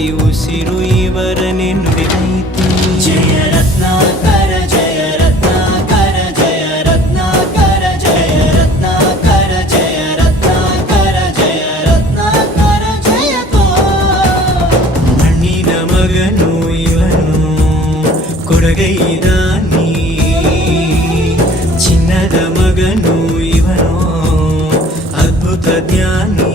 ప్రతి ఉసిరు ఇవరని నుడివైతే జయరత్నాకర మగను ఇవను కొరగైదాని చిన్నద మగను ఇవను అద్భుత జ్ఞాని